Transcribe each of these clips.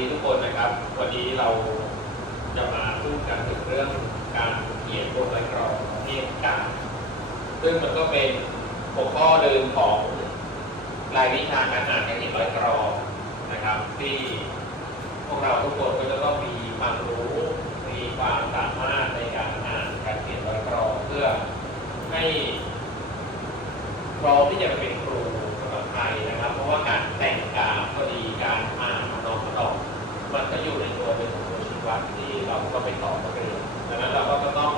ดีทุกคนนะครับ วันนี้เราจะมาพูดกันถึงเรื่องการเขียนบทไวยกรองเรียกการซึ่งมันก็เป็นหัวข้อเดิมของรายวิชาการอ่านการเขียนร้อยกรองนะครับ ที่พวกเราทุกคนก็จะต้องมีความรู้มีความสามารถในการอ่านการเขียนร้อยกรองเพื่อให้พร้อมที่จะไปเป็นครูสำหรับไทยนะครับ เพราะว่าการแต่งกาก็ดีการอ่านมานองมาดอก มันก็อยู่ในตัวเป็นตัวชี้วัดที่เราก็ไปต่อมาเรียนดังนั้นเราก็ต้อง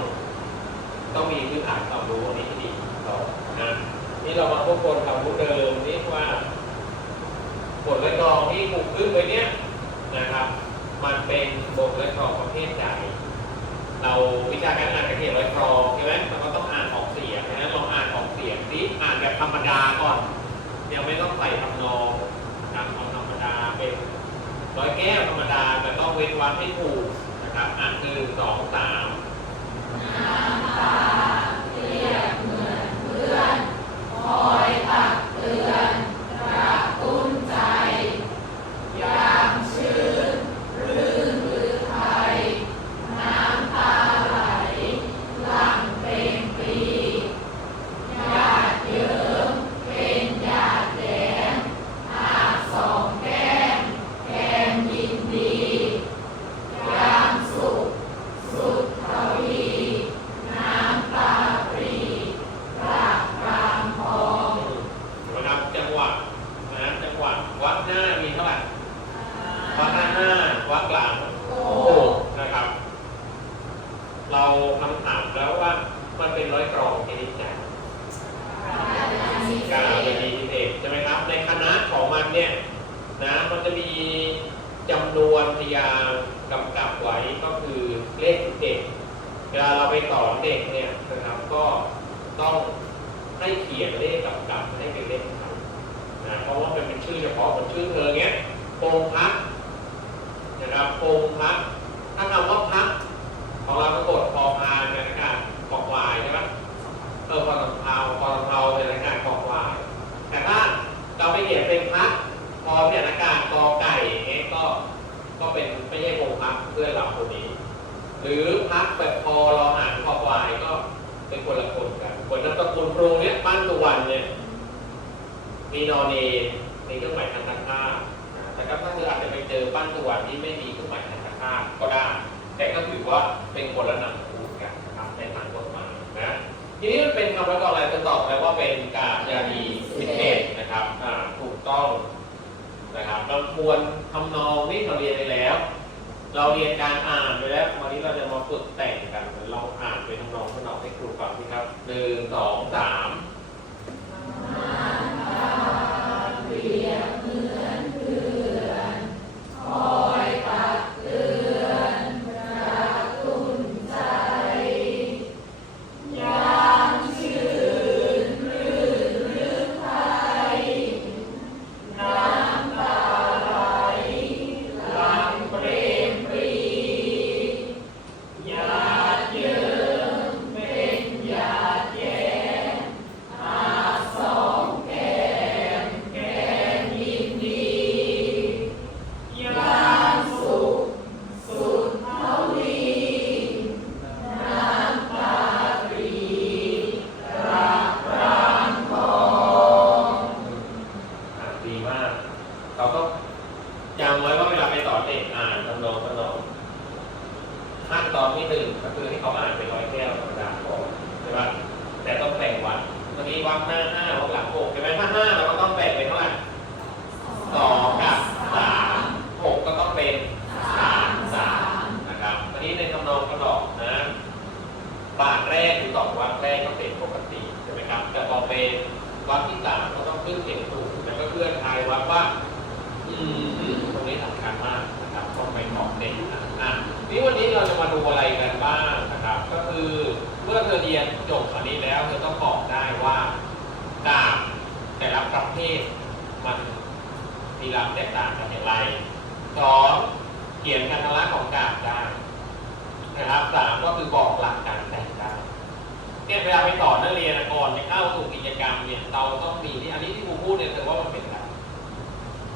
ต้องมีพื้นฐานความรู้อันนี้ที่ดีต่อนะนี่เรามาพบคนความรู้เดิมนี่ว่าบทและกรองที่ถูกขึ้นไว้เนี้ยนะครับ มันเป็นบทและกรองประเภทใดเราวิชาการ ว้นวรรคให้ถูกนะครับอ่านหนึ่งสองสาม ลังนะครับ เราคำถามแล้วว่ามันเป็นร้อยกรองชนิดไหนการเป็นดีเอกใช่ไหมครับ ในคณะของมันเนี่ยนะมันจะมีจำนวนพยางค์กำกับไว้ก็คือเลขเด็กเวลาเราไปสอนเด็กเนี่ยนะครับก็ต้องให้เขียนเลขกำกับให้เป็นเลขไทยนะเพราะว่ามันเป็นชื่อเฉพาะมันชื่อเธอเงี้ยโปงพัก นะครับโปงพักถ้าคำว่าพักของเราปรากฏพอพานในอากาศกอกวายใช่ไหมเออพอสำเพาพอสำเพาในอากาศกอกวาย แต่ถ้าเราไปเขียนเป็นพักพอเปลี่ยนอากาศกอไก่องเงี้ยก็ก็เป็นไม่ใช่โปงพักเพื่อนเราคนนี้ หรือพักแบบพอเราอ่านกอกวายก็เป็นคนละคนกันคนนามสกุลครูเนี่ยปั้นตุวันเนี่ยมีนอนเนในเครื่องหมายทางการค้า แต่ก็ถ้าคืออาจจะไปเจอปั้นตัวที่ไม่มีเครื่องหมายทางการค้าก็ได้ แต่ก็ถือว่าเป็นคนละนามสกุลกันนะครับในทางกฎหมายนะทีนี้มันเป็นคำประกอบอะไรจะตอบแล้วว่าเป็นการยาดีสิเอ็ดนะครับถูกต้องนะครับเราควรทำนองนี่เราเรียนไปแล้ว เราเรียนการอ่านไปแล้ววันนี้เราจะมาฝึกแต่งกันลองอ่านเป็นทำนองทำนองให้ครูฟังสิครับหนึ่งสองสาม บาทแรกหรือสอวัดแรกก็เป็นปกติใช่ไหมครับแต่พอเป็นวัดที่สามก็ต้องขึ้นเสียงสูงแล้วก็เคลื่อนทายวัดว่า อืมตรงนี้สำคัญมากนะครับต้องไปบอกเด็กนะอะนี่วันนี้เราจะมาดูอะไรกันบ้างนะครับ ก็คือเมื่อเธอเรียนจบอันนี้แล้วเธอต้องบอกได้ว่าดาบแต่ละประเภทมันมีลำแตกต่างกันอย่างไรสองเขียนกันทละของดาบได้นะครับสามก็คือบอกหลัก เนี่ยเวลาไปสอนนักเรียนก่อนจะเข้าสู่กิจกรรมเนี่ย เราต้องมีที่อันนี้ที่ครูพูดเนี่ยถือว่ามันเป็นอะไร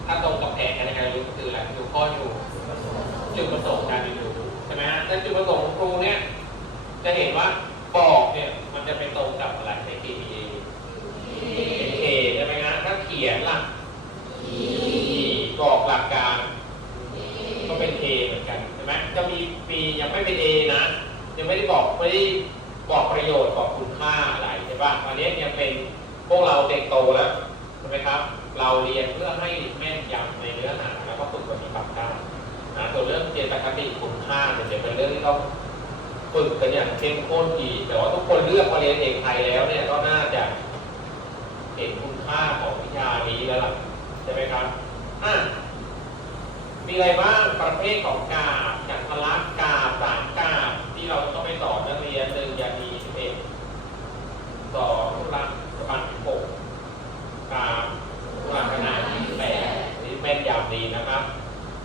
ถ้าตรงกับแผนกันยังไงรู้คืออะไรดูข้ออยู่จุดประสงค์การเรียนรู้ใช่ไหมฮะแต่จุดประสงค์ของครูเนี่ย จะเห็นว่าบอกเนี่ยมันจะไปตรงกับอะไรใน KPA เป็น K ใช่ไหมฮะถ้าเขียนล่ะบอกหลักการ ก็เป็น A เหมือนกันใช่ไหมจะมี B ยังไม่เป็น A นะยังไม่ได้บอกไม่ได้ บอกประโยชน์บอกคุณค่าอะไรใช่ป่ะอันนี้ยังเป็นพวกเราเด็กโตแล้วใช่ไหมครับ เราเรียนเพื่อให้แม่นยำในเนื้อหาแล้วก็ฝึกปฏิบัติได้นะส่วนเรื่องเจตคติคุณค่าเนี่ยจะเป็นเรื่องที่ต้องฝึกกันอย่างเข้มข้นอีแต่ว่าทุกคนเลือกมาเรียนเอกไทยแล้วเนี่ยก็น่าจะเห็นคุณค่าของวิชานี้แล้วล่ะใช่ไหมครับอะมีอะไรบ้างประเภทของกาบจักรลักษณ์กาบสามกาบที่เราต้องไปสอนนักเรียนหนึ่งยานีสิบเอ็ด สองรักปันหกกาบหลักขนาดที่แปดนี่แม่นยำดีนะครับ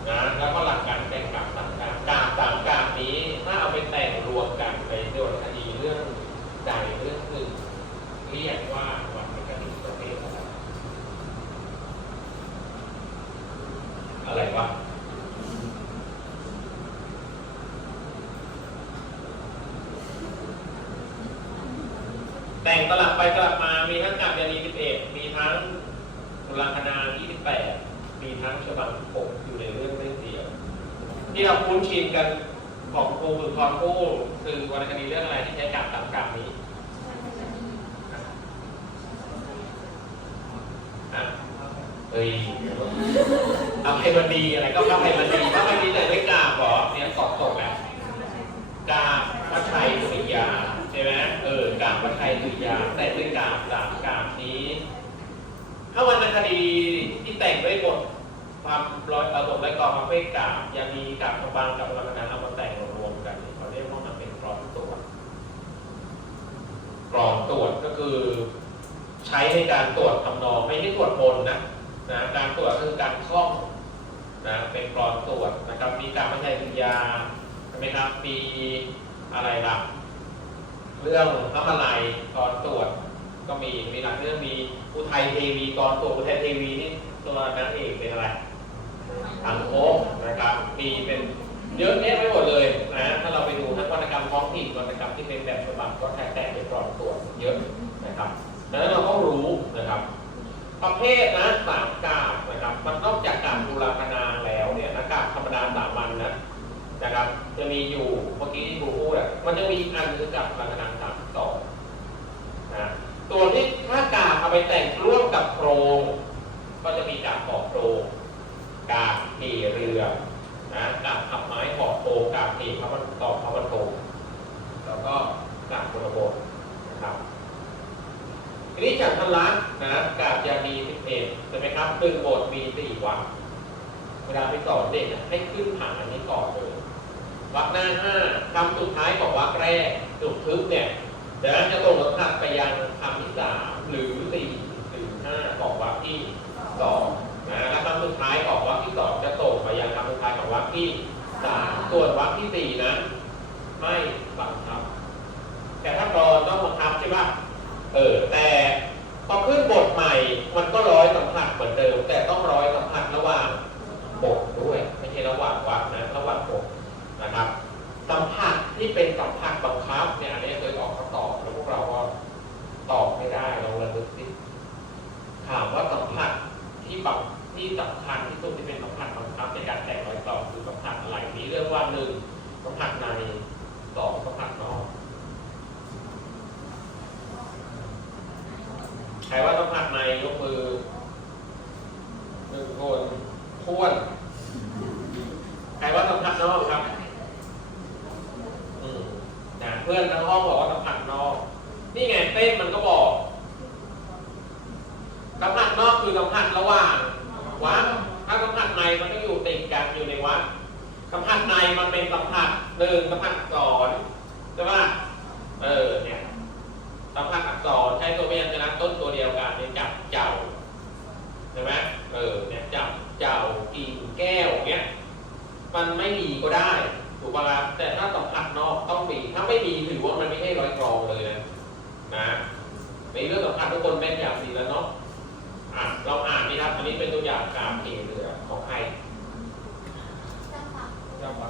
นะแล้วก็หลักการแต่งกาบสามกาบกาบสามกาบนี้ ถ้าเอาไปแต่งรวมกันในโดนคดีเรื่องใดเรื่องหนึ่งเรียกว่าวันเป็นคดีประเภทอะไรอะไรวะ แต่งตลับไปตลับมา มีทั้งกาบยานี11 มีทั้งตุลาคณา28 มีทั้งฉบับ6อยู่ในเรื่องเรื่องเดียว ที่เราคุ้นชินกันของครูฝึกคอนคู่คือวรรณคดีเรื่องอะไรที่ใช้กาบสามกาบนี้อะเฮ้ยเอาให้มันดีอะไรก็ทำให้มันดีถ้ามันดีแต่ไม่กาบเหรอเนี่ยสอบตกแล้ว กาบพระชัยสุริยาใช่ไหมเออกาบพระชัยสุริยา แต่ด้วยกาบสามกาบนี้ ถ้าวันน คดีที่แต่งด้วยบทความร้อยเอาบทร้อยกองมาเพื่อกาบยังมีกาบกบังกับพลังงานเอามาแต่งรวมกันเขาเรียกว่ามันเป็นกรอนตรวจกรอนตรวจก็คือใช้ในการตรวจทำนองไม่ใช่ตรวจบนนะนะการตรวจคือการท่องนะเป็นกรอนตรวจนะครับ มีการพระชัยสุริยาใช่ไหมครับมีอะไรล่ะ เรื่องพระมาลัยกรตรวจ ก็มีมีหลักเรื่องมีอุทัยเทวีกรตรวอุทัยเทวีนี่ตัวนางเอกเป็นอะไรอังโคกนะครับมีเป็นเยอะแยะไปหมดเลยนะถ้าเราไปดูทั้งวรรณกรรมท้องถิ่นวรรณกรรมที่เป็นแบบฉบับก็แตกแต่เป็นกรอนตรวเยอะนะครับดังนั้นเราต้องรู้นะครับ ประเภทนะสามกาบนะครับมันนอกจากกาบตุลาคนาแล้วเนี่ยนะกาบธรรมดาสามัญนะนะครับ จะมีอยู่เมื่อกี้ที่ครูพูดอะมันจะมีอันหนึงกับลักษณะสามสอง ตัวที่ถ้ากาบเอาไปแต่งร่วมกับโครง ก็จะมีกาบขอบโครงกาบเหเรือนะกาบขับไม้ขอบโครงกาบเหพระมันตอกพระมันโถแล้วก็กาบคนบทนะครับทีนี้จากทันลักษณ์นะกาบยานีสิบเอ็ดใช่ไหมครับตึงบทมีสี่วันเวลาไปสอนเด็กอะให้ขึ้นผ่านอันนี้ก่อนเลยวรรคหน้าห้าคำสุดท้ายของวรรคแรกจุดทึบเนี่ย เดี๋ยวจะตรงกับถัดไปยังคำที่สามหรือสี่หรือห้าของวรรคที่สองนะแล้วคำสุดท้ายของวรรคที่สองจะตรงไปยังคำสุดท้ายของวรรคที่สามส่วนวรรคที่สี่นั้นไม่บังคับ แต่ถ้ากรอนต้องบังคับใช่ปะเออแต่พอขึ้นบทใหม่ มันก็ร้อยสัมผัสเหมือนเดิม แต่ต้องร้อยสัมผัสระหว่าง บทด้วยไม่ใช่ระหว่างวักนะระหว่างบทนะครับ สัมผัสที่เป็นสัมผัสบังคับเนี่ยอันนี้เคยออกคำตอบแล้วพวกเราก็ตอบไม่ได้ลองระลึกสิถามว่าสัมผัสที่บังที่สำคัญที่สุดที่เป็นสัมผัสบังคับในการแต่งรอยต่อคือสัมผัสอะไรนี้เรื่องว่าหนึ่งสัมผัสในสองสัมผัสนอกใครว่าสัมผัสในยกมือหนึ่งคนท้วน ใครว่าสัมผัสนอกครับ อืมนะเพื่อนทั้งห้องบอกว่าสัมผัสนอก นี่ไงเต้นมันก็บอก สัมผัสนอกคือสัมผัสระหว่างวัดถ้าสัมผัสในมันก็อยู่ติดกันอยู่ใน วัดสัมผัสในมันเป็นสัมผัสหนึ่งสัมผัสอักษรใช่ปะเออเนี่ยสัมผัสอักษรใช้ตัวพยัญชนะต้นตัวเดียวกันเนี่ยจับเจ้าใช่ไหมเออเนี่ยจับเจ้ากิ่งแก้วเนี้ยมันไม่มีก็ได้ถูกปะล่ะแต่ถ้าสัมผัสนอกต้องมีถ้าไม่มีถือว่ามันไม่ใช่ร้อยกรองเลยนะนะในเรื่องสัมผัสทุกคนแม่นยำดีแล้วเนาะอะเราอ่านนี่ครับอันนี้เป็นตัวอย่างการเทเรือของเจ้าค่ะ เจ้าฟ้า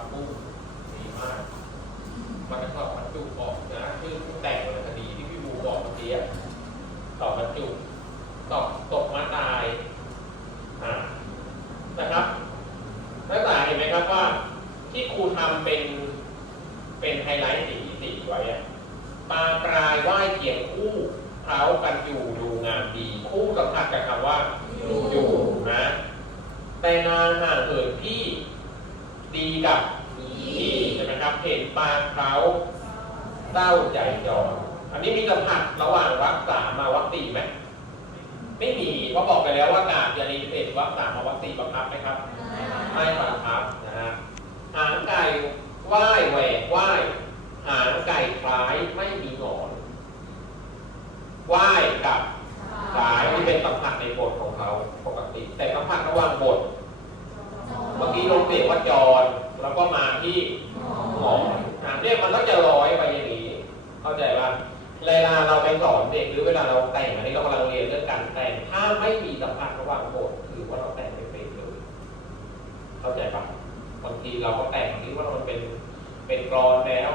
ำเป็นเป็น ไฮไลท์สีสีไว้อะปลาปลายว่ายเคียงคู่เค้ากันอยู่ดูงามดี คู่สัมผัสกับคำว่าอยู่นะ แต่นางห่างเหินพี่ดีกับพี่ใช่ไหมครับ เห็นปลาเขาเศร้าใจจรอันนี้มีสัมผัสระหว่างวักสามมาวักสี่ไหมไม่มีเพราะบอกไปแล้วว่ากาบยานีเศษวักสามมาวักสี่บังคับไหมครับไม่บังคับนะฮะหางไก่ว่ายแหวกว่าย หางไก่คล้ายไม่มีหงอนว่ายกับสายที่เป็นสัมผัสในบทของเขาปกติ แต่สัมผัสระหว่างบทเมื่อกี้ลงเสียงว่าจรแล้วก็มาที่หงอนเนี่ยมันก็จะร้อยไปอย่างนี้ เข้าใจป่ะเวลาเราไปสอนเด็กหรือเวลาเราแต่งอันนี้เรากำลังเรียนเรื่องการแต่งถ้าไม่มีสัมผัสระหว่างบทคือว่าเราแต่งไม่เป็นเลยเข้าใจป่ะบางทีเราก็แต่งคิดว่ามันเป็นเป็นกรอนแล้ว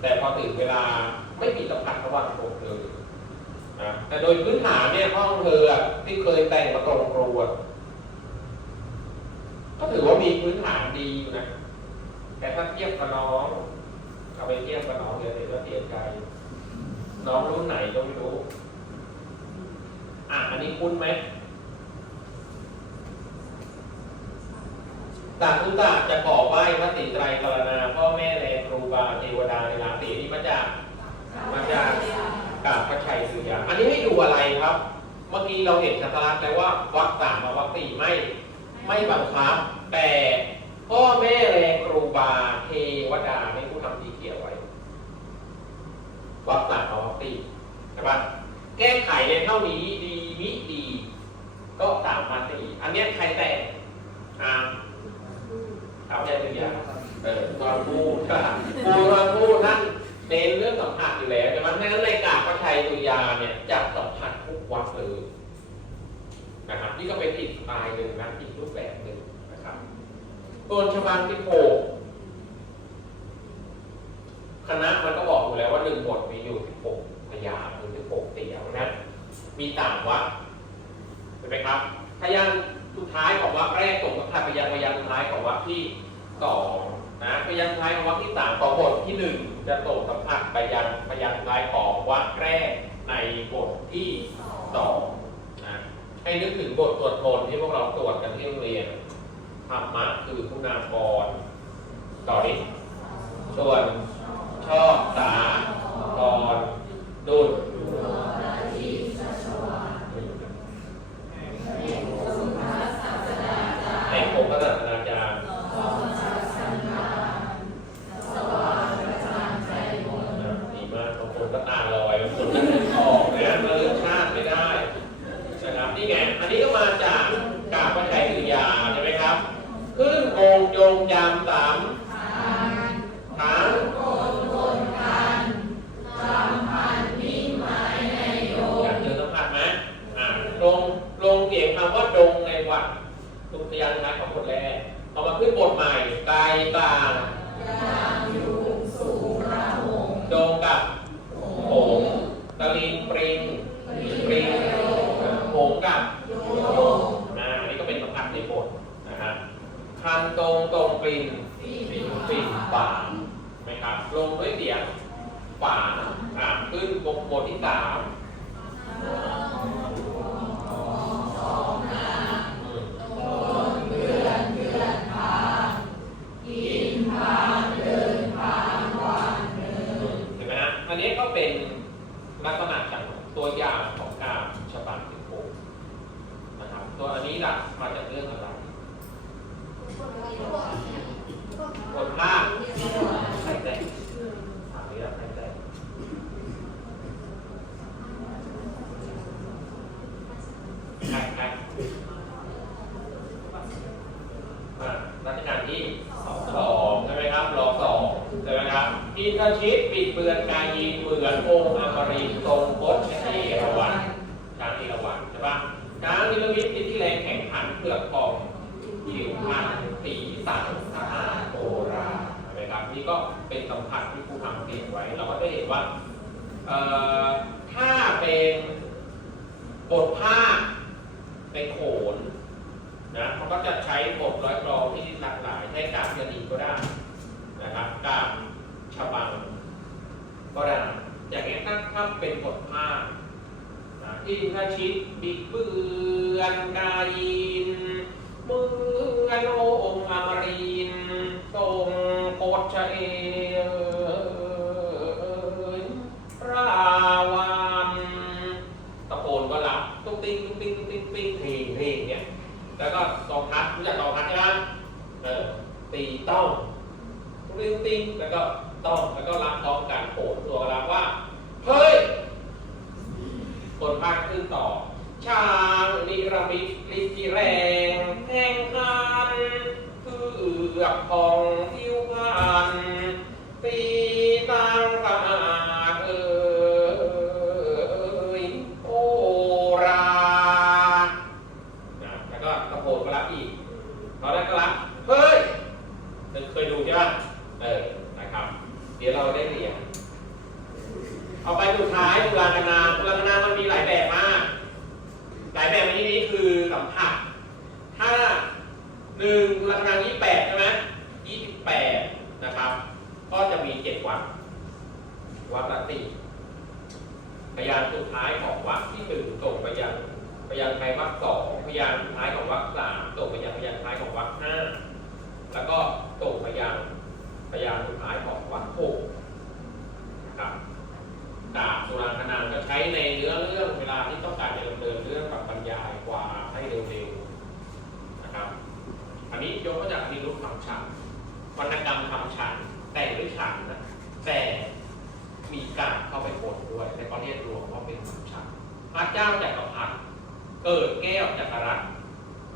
แต่พอถึงเวลาไม่มีสัมผัสระหว่างบทเลยนะแต่โดยพื้นฐานเนี่ยห้องเธอที่เคยแต่งมาตรงครูอะก็ถือว่ามีพื้นฐานดีอยู่นะ แต่ถ้าเทียบกับน้องเอาไปเทียบกับน้องเดี๋ยวเดี๋ยวก็เสียใจน้องรุ่นไหนก็ไม่รู้ อะอันนี้คุ้นไหม ตาทุตาจะก่อไหว้พระศรีไตรกรณาพ่อแม่แรงครูบาเทวดาในราศีนี้มาจากมาจากกราบพระชัยสุริยาอันนี้ให้ดูอะไรครับ เมื่อกี้เราเห็นชัตลักษณ์แล้วว่าวักสามกับวักสี่ไม่ไม่บังคับ แต่พ่อแม่แรงครูบาเทวดาไม่ผู้ทำสีเขียวไว้วักสามกับวักสี่ใช่ปะแก้ไขในเท่านี้ดีมิดี ก็สามพันสี่อันเนี้ยใครแต่งอ่า เอาแค่ตัวอย่างเออตอนพูดก็พูดตอนพูดนั่นเน้นเรื่องสัมผัสอยู่แล้วใช่ไหมเพราะฉะนั้นในกาบพระชัยสุริยาเนี่ยจะสัมผัสทุกวัดเลยนะครับนี่ก็เป็นอีกสไตล์หนึ่งนะอีกรูปแบบหนึ่งนะครับส่วนชบางที่โพคณะมันก็บอกอยู่แล้วว่าหนึ่งบทมีอยู่สิบหกพยาหรือสิบหกเตียวนะมีต่างวัดใช่ไหมครับพยานสุดท้ายของวัดแรกส่งสัมผัสพยานพยานสุดท้ายของวัดที่ สองนะพยานท้ายของวรรคที่สามของบทที่หนึ่งจะส่งสัมผัสไปยังพยานท้ายของวรรคแรกในบทที่สองนะให้นึกถึงบทตรวจมนที่พวกเราตรวจกันที่โรงเรียนธรรมะคือคุณากรต่อนี้ส่วนชอบสากรดุลแห่งองค์พระศาสนาจารย์ ดีมากบางคนก็ตาลอยบางคนก็เลือดออกนะมาเลือกชาติไม่ได้นะครับนี่ไง อันนี้ก็มาจากกาบพระชัยสุริยาใช่ไหมครับ ขึ้นองค์ยงยามสามฐานอยากเจอสัมผัสไหมอ่าลงลงเสียงคำว่าดงในวัดตุพยานท้ายของบทแรกเอามาขึ้นบทใหม่ไกลกลางดงกับ โหงตะลิงปริงปริงโหงกับนะอันนี้ก็เป็นสัมผัสในบทนะฮะคันตรงตรง ปิงปิงป่าไหมครับ ลงด้วยเสียงป่าอ่าขึ้นบทบทที่สามเห็นไหมฮะอันนี้ก็เป็นลักษณะจากตัวอย่างของการฉบับสิบหกนะครับ ตัวอันนี้หลักมาจากเรื่องอะไรบทภาคใครแต่งถามนี้แล้วใครแต่งใครใครอ่ารัชกาลที่สองใช่ไหมครับรอสองใช่ไหมครับอิ นทชิตปิดเบือนกายีเหมือนองค์อมรินทร์ทรงพจน์เอราวัณช้างเอราวัณใช่ปะช้างนิรมิตพิธีแรงแข่งขันเผือกทองผิวพันธุ์สีสันสะอาดโบราณใช่ไหมครับนี่ก็เป็นสัมผัสที่ครูทำเตรียมไว้ เราก็จะเห็นว่าถ้าเป็นบทภาในโขน นะเขาก็จะใช้บทร้อยกรองที่หลากหลายใช้การเรียนอีกก็ได้นะ นะครับกับฉบังก็ได้อย่างนี้ถ้าถ้าเป็นบทภาคนะ อินทชิตบิเบือนกายนเมือนองค์อมรินทร์ทรงโคชเอยราวันตะโกนก็รับตุ้งติ้งตุ้งติ้งตุ้งติ้งติ้งเพลงเพลงเนี่ย แล้วก็กองทัพรู้จักกองทัพใช่ไหมเออ ตีต้องติ้งติ้งแล้วก็ต้อง แล้วก็รับพร้อมกันโผล่ตัวรับว่า เฮ้ย คนภาคขึ้นต่อ ช้างนิรมิตลิจิแรงแห่งคันเพื่อพองผิวพรรณตีตังสะอาดเอ่ยโอรา นะแล้วก็ตะโกนก็รับอีกตอนแรกก็รับ เฮ้ยเคยดูใช่ไหมเออ นะครับ เดี๋ยวเราได้เรียน เอาไปสุดท้ายตุลากนาตุลากนามันมีหลายแบบมาก หลายแบบในที่นี้ คือสัมผัส ถ้าหนึ่งตุลากนายี่แปดใช่ไหมยี่สิบแปดนะครับ ก็จะมีเจ็ดวัดวัดละสี่พยานสุดท้ายของวัดที่หนึ่งส่งไปยังพยานไทยวรรคสองพยานท้ายของวรรคสามส่งไปยังพยานท้ายของวรรคห้าแล้วก็ส่งไปยังพยานสุดท้ายของวรรคหกนะครับดาบสุรางคนางจะใช้ในเนื้อเรื่องการจะดำเนินเรื่องกับบรรยายกว่าให้เร็วๆนะครับ อั นี้ยกมาจากนิรุตคำฉันวรรณกรรมคำฉันแต่งด้วยฉันนะแต่มีการเข้าไปปนด้วยแต่ก็เรียกรวมว่าเป็นคำฉันพระเจ้าจักรพรรดิเกิดแก้วจักรรัต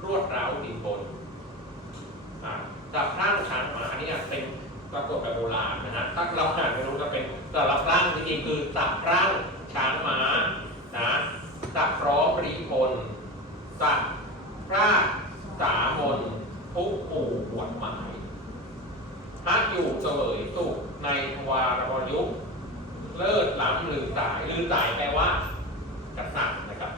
รวดร้าวดินบนอ่าสับร่างช้างหมาอันนี้เป็นปรากฏแบบโบราณนะฮะถ้าเราอ่านไม่รู้จะเป็นสับร่างจริงๆคือสับร่างช้างหมานะสับร้อมรีพลสับพระสามนทุกปู่หวดหมายพักอยู่เสวยสุข ในทวารวยุเลิศล้ำลือสายลือสายแปลว่ากษัตริย์นะครับ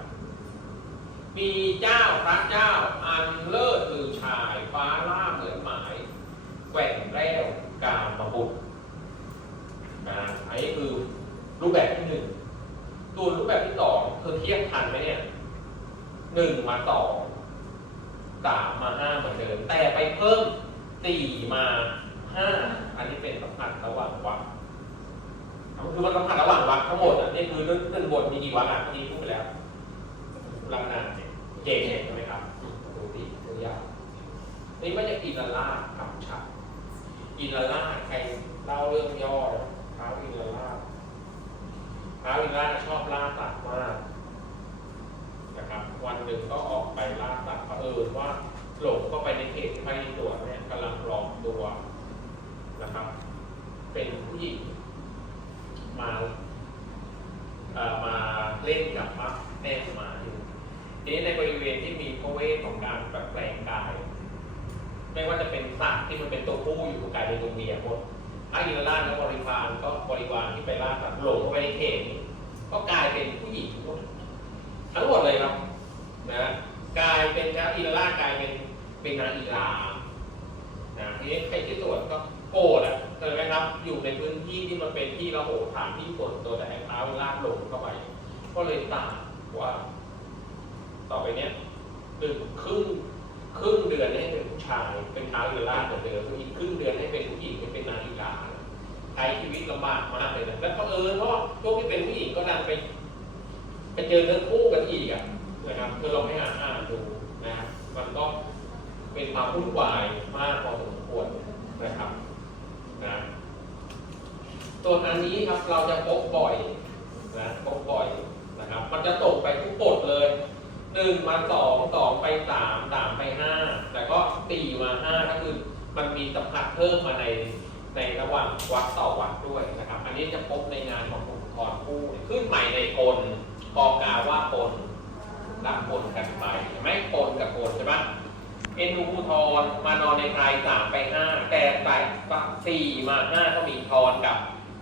มีเจ้าพระเจ้าอันเลิศลือชายฟ้าล่าเหมือนหมายแกว่งแร้วกามมาบุตรนะอันนี้คือรูปแบบที่หนึ่งส่วนรูปแบบที่สองเธอเทียบทันไหมเนี่ยหนึ่งมาสองสามมาห้าเหมือนเดิมแต่ไปเพิ่มสี่มาห้า อันนี้เป็นสัมพันธ์ระหว่างวรรคคือมันสัมผัสระหว่างวักทั้งหมดอะนี่คือเรื่องเรื่องบทมีกี่วักอะเมื่พูดไปแล้วลังนานเนี่ยเก่งใช่ไหมครับอืมดูดิตัวยากนี่ไม่ใช่อินลาล่าคำฉับอินลาล่าใครเล่าเรื่องย่อเท้าอินลาล่าเท้าอินลล่าชอบล่าสัตว์มากนะครับ วันหนึ่งก็ออกไปล่าสัตว์เผอิญว่าหลงก็ไปในเขตที่พระอินทร์เนี่ยกำลังปลอมตัวนะครับ เป็นผู้หญิง มาเอ่อมาเล่นกับพระแม่มาอยู่ทีนี้ในบริเวณที่มีพระเวทของการแปลงกาย ไม่ว่าจะเป็นสัตว์ที่มันเป็นตัวผู้อยู่กลายเป็นตัวเมียหมดพระอินทราชและบริวารก็บริวารที่ไปล่าสัตว์หลงเข้าไปในเขตนี้ก็กลายเป็นผู้หญิงหมดทั้งหมดเลยครับนะกลายเป็นพระอินทราชกลายเป็นเป็นนางอีลานะทีนี้ใครที่ตรวจก็โกรธอะเห็นไหมครับ อยู่ในพื้นที่ที่มันเป็นที่ระโหฐานที่ฝนตัวแต่แองเท้าลาดลงเข้าไป ก็เลยตามว่า ต่อไปเนี้ยหนึ่งครึ่งครึ่งเดือนนผู้ ชายเป็นท้าเรือลาดเหมือนเดิมอีกครึ่งเดือนให้เป็นผู้หญิงเป็นนาฬิกาใช้ชีวิตลำบากมากเลยนะแล้วก็เออเพราะพวกที่เป็นผู้หญิงก็ดันไป ไปเจอเนื้อคู่กันอีกอะนะครับคือเราให้อ่านอ่านดูนะมันก็เป็นความวุ่นวายมากพอสมควรนะครับนะส่วอันนี้ครับเราจะพบบ่อยนะพบบ่อยนะครับ มันจะตกไปทุกบทเลย หนึ่งมาสองสองไปสามสามไปห้าแต่ก็สี่มาห้าก็คือมันมีสัมผัสเพิ่มมาในในระหว่างวัดต่อวัดด้วยนะครับ อันนี้จะพบในงานขององค์กรผู้ขึ้นใหม่ในปนกอกาว่าปนรับปนกันไปใช่ไหมปนกับปนใช่ไหมเอ็นดูทอนมานอนในไทยสามไปห้าแต่ไปสี่มาห้าก็มีทอนกับ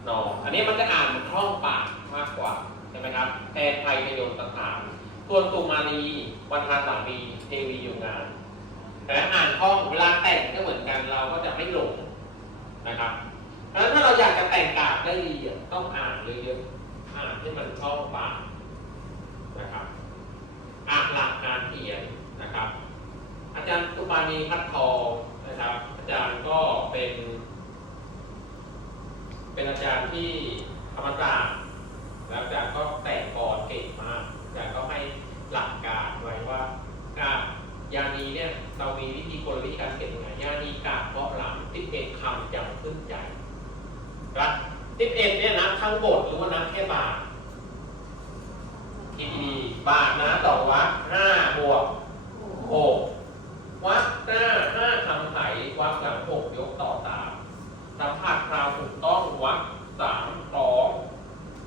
นอนอันนี้มันจะอ่านคล่องปากมากกว่าใช่ไหมครับแทนไทยประโยชน์ต่างๆ ส่วนสุมาลีวันทาสามีเทวีอยู่งาน แต่อ่านท่องเวลาแต่งก็เหมือนกันเราก็จะไม่หลงนะครับดังนั้นถ้าเราอยากจะแต่งกาดได้ดีต้องอ่านเยอะๆอ่านให้มันคล่องปากนะครับอ่านหลักการเขียนนะครับ อาจารย์ตุปานีพัดทองนะครับ อาจารย์ก็เป็น เป็นอาจารย์ที่ธรรมศาสตร์แล้วอาจารย์ก็แต่งกรเก่งมาก อาจารย์ก็ให้หลักการไว้ว่ากายานีเนี่ยเรามีวิธีกลวิธีการเขียนงไงยานีกาบเพราะหลังติดเอ็ดคำจำขึ้นใจครับติดเอ็ดเนี่ยนะทั้งบทหรือว่านับแค่บาททีดีบาทนะต่อวัดห้าบวกหกวัดหน้าห้าคำไถวัดหลังหกยกต่อสามสัมผัสคราวถูกต้องวัดสามสอง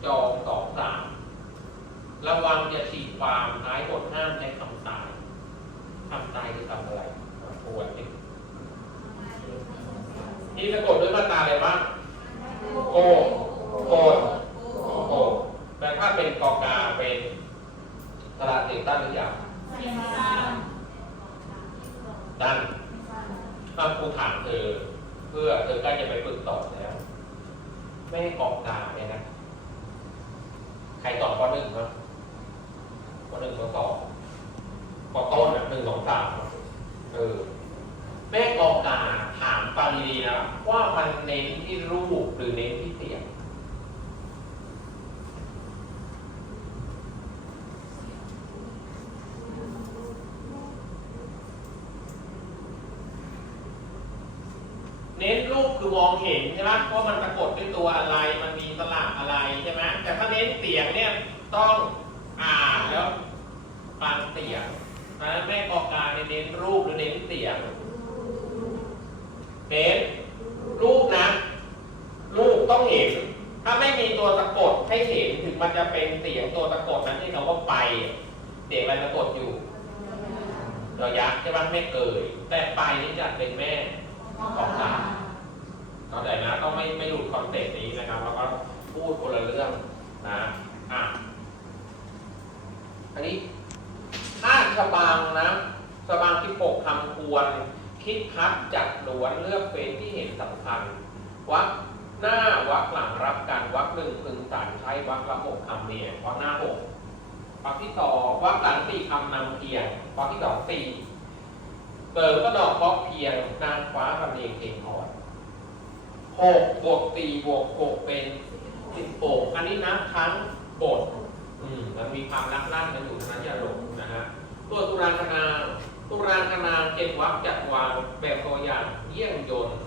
จองสองสาม ระวังจะฉีกความท้ายบทห้ามใช้คำตายคำตายคือคำอะไรอะทวนดิที่สะกดด้วยมาตราอะไรบ้างโกโกดโกแต่ถ้าเป็นกอกาเป็นสระติตั้งหรือยังตั้งถ้าครูถามเธอ เพื่อเธอใกล้จะไปฝึกต่อแล้วแม่กอกาเนี่ยนะ ใครตอบข้อหนึ่งครับข้อ หนึ่งข้อสองข้อต้นนะหนึ่งสองสามเออแม่กอกาถามฟังดีนะว่ามันเน้นที่รูปหรือเน้นที่เสียงเน้นรูปคือมองเห็นใช่ไหมว่ามันปรากฏด้วยตัวอะไร มันมีสลักอะไรใช่ไหมแต่ถ้าเน้นเสียงเนี่ยต้องอ่านแล้วฟังเสียงเพราะฉะนั้นแม่กอกาเนี่ยเน้นรูปหรือเน้นเสียง เห็นรูปนะรูปต้องเห็น ถ้าไม่มีตัวสะกดให้เห็นถึงมันจะเป็นเสียงตัวสะกดนั้นที่เขาว่าไปเสียงอะไรสะกดอยู่เรายักษ์ใช่ไหมไม่เอ่ยแต่ไปนี่จะเป็นแม่ของตาเข้าใจนะต้องไม่ไม่หลุดคอนเซ็ปต์นี้นะครับ แล้วก็พูดคนละเรื่องนะอะอันนี้ถ้าฉบังนะฉบังที่ปกคำควร คิดคัดจัดล้วนเลือกเฟซที่เห็นสำคัญ วักหน้าวักหลังรับกันวักหนึ่งพึงสารใช้วักละหกคำเนี่ยวักหน้าหกวักที่สองวักหลังสี่คำนำเพียงวักที่สองสี่เติมก็ดอกเพราะเพียงนางฟ้าคำเนียงเพลงอ่อนหกบวกสี่บวกหกเป็นสิบหกอันนี้นับทั้งบท อืมมันมีความรักลั่นกันอยู่ทั้งนั้นอย่าหลงนะฮะตัวตุรานคณาตุรานคณาเจ็ดวักจัดวางแบบตัวอย่างเยี่ยงยนต์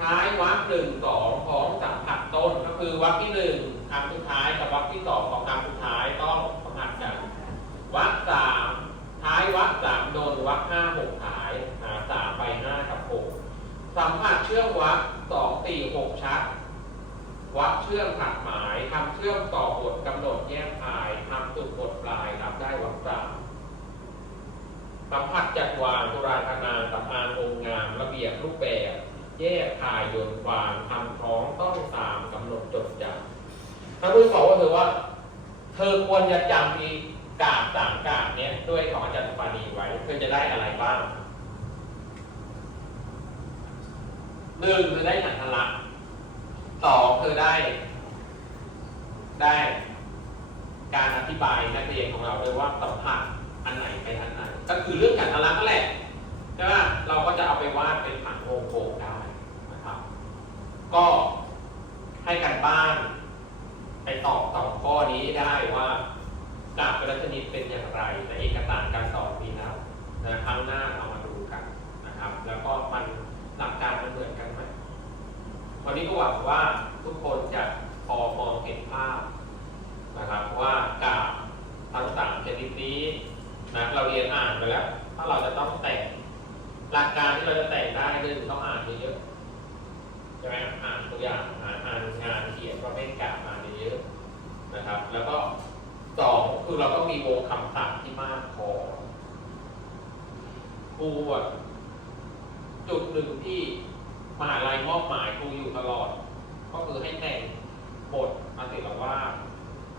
ท้ายวักหนึ่งสองของสัมผัสต้นก็คือวักที่หนึ่งคำสุดท้ายกับวักที่สองของคำสุดท้ายต้องสัมผัสกันวักสามท้ายวักสามโดนวักห้าหกท้ายหาสามไปห้ากับหกสัมผัสเชื่อมวักสองสี่หกชัด วัก เชื่อมขัดหมายทำเชื่อมต่อบทกำหนดแยกพายทำสุดบทปลายรับได้วักสามสัมผัสจัดวางตุราธนาสัมพานองค์งาม ระเบียบรูปแบบ แยกถ่ายโยนวางทำท้องต้องตามกำหนดจดจำถ้านผู้บอกว่าเธอว่า เธอควรจะจำอีกาบสามกาบเนี้ยด้วยของอาจารย์ปานีไว้เธอจะได้อะไรบ้างหนึ่งคือได้ฉันทลัก สองคือได้ ได้การอธิบายนักเรียนของเราด้วยว่าสัมผัสอันไหนไปอันไหน ก็คือเรื่องฉันทลักษณ์นั่นแหละใช่ไหมเราก็จะเอาไปวาดเป็นผังโครงโครงได้นะครับ ก็ให้กันบ้านไปตอบสองข้อนี้ได้ว่ากาบเป็นชนิดเป็นอย่างไรในเอกสารการสอนมีแล้วนะครั้งหน้าเรามาดูกันนะครับ แล้วก็มันหลักการมันเหมือนกันไหม วันนี้ก็หวังว่าทุกคนจะพอมองเห็นภาพนะครับว่ากาบทั้งสามชนิดนี้นะเราเรียนอ่านไปแล้ว ถ้าเราจะต้องแต่งหลักการที่เราจะแต่งได้หนึ่งต้องอ่านเยอะๆใช่ไหมอ่านตัวอย่างอ่านอ่านงานเขียนว่าไม่กาวอ่านเยอะๆนะครับ แล้วก็สองคือเราต้องมีวงคำศัพท์ที่มากพอครูจุดหนึ่งที่ มหาลัยมอบหมายครูอยู่ตลอด ก็คือให้แต่งบทอาติลว่า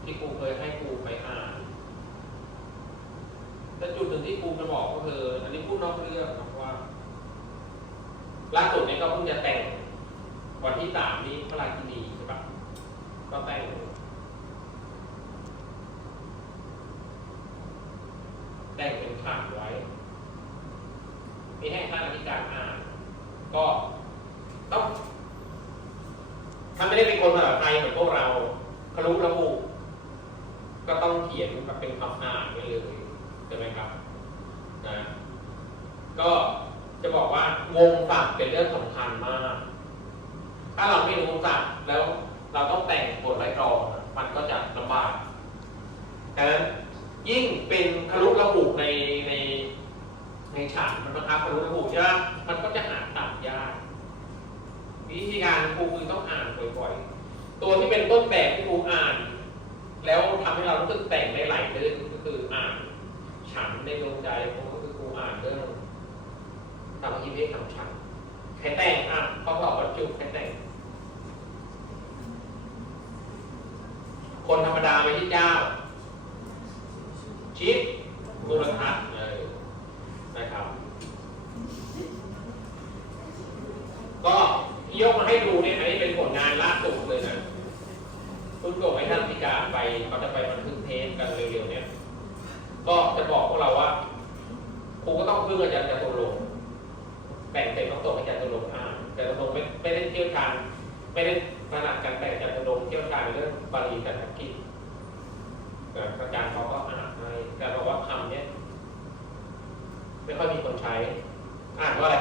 ที่ครูเคยให้ครูไปอ่านและจุดหนึ่งที่ครูจะบอกก็คือ อันนี้พูดนอกเรื่องนะว่าล่าสุดนี้ก็เพิ่งจะแต่งวันที่สามนี้พระราชินีใช่ปะก็แต่งแต่งเป็นข่าวไว้ มันปลูกยากมันก็จะหาตับยากวิธีการครูคือต้องอ่านบ่อยๆ ตัวที่เป็นต้นแบบที่ครูอ่าน แล้วทำให้เรารู้สึกแต่งในหลายเรื่องก็คืออ่าน ฉันในดวงใจผมก็คือครูอ่านเรื่องตามอีเมฆทำฉันใครแต่งอะเขาบอกว่าจุกใครแต่งคนธรรมดาไม่ใช่เจ้า บาลีกับอักฤษอาจารย์เขาก็อ่านให้แต่บอกว่าคำเนี้ยไม่ค่อยมีคนใช้ อ่านว่าอะไร